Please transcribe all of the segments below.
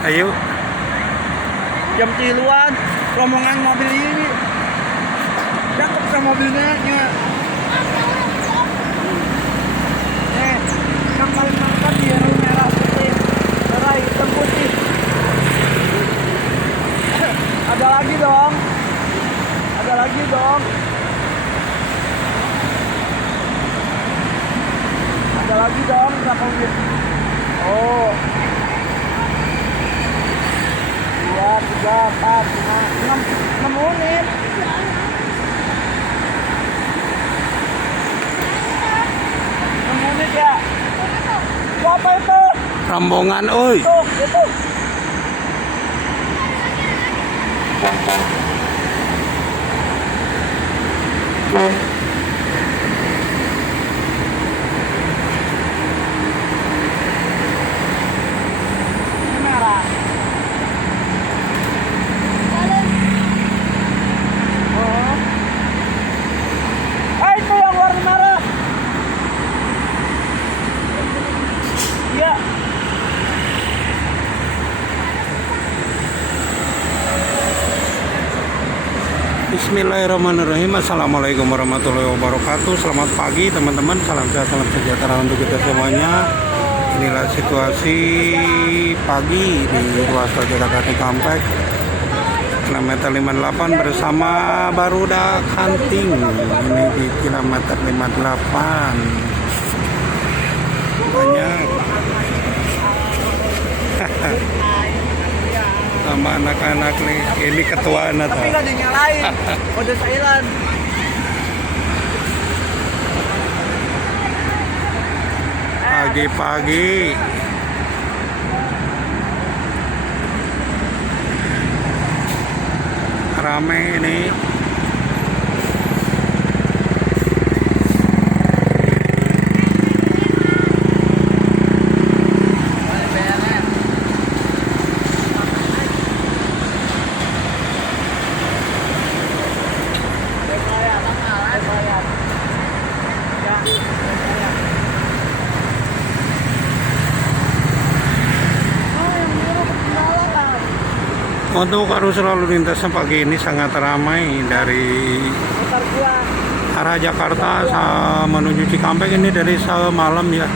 Ayo. Jam 3-an rombongan mobil ini. Cakep sama mobilnya nya. Yang paling mantap biru merah putih. Merah hitam putih. Ada lagi dong. Ada lagi dong. Ada lagi dong berapa unit? Oh. 2, 3, 4, 5, 6 unit. Unit ya. Itu apa itu? Rombongan, oi. Itu. Ini merah. Oh. Itu yang warna merah. Iya. Bismillahirrahmanirrahim. Assalamualaikum warahmatullahi wabarakatuh. Selamat pagi teman-teman. Salam sehat, salam sejahtera untuk kita semuanya. Inilah situasi pagi di ruas tol Jakarta Cikampek kilometer 58 bersama Barudak Hunting. Ini di kilometer 58 banyak sama anak-anak nih. Ini ketua anak. Tapi nggak dinyalain. Kode silent. Pagi-pagi rame ini. Untuk arus lalu lintasnya pagi ini sangat ramai dari arah Jakarta menuju Cikampek. Ini dari semalam ya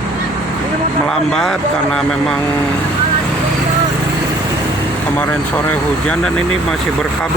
melambat karena memang kemarin sore hujan dan ini masih berkabut.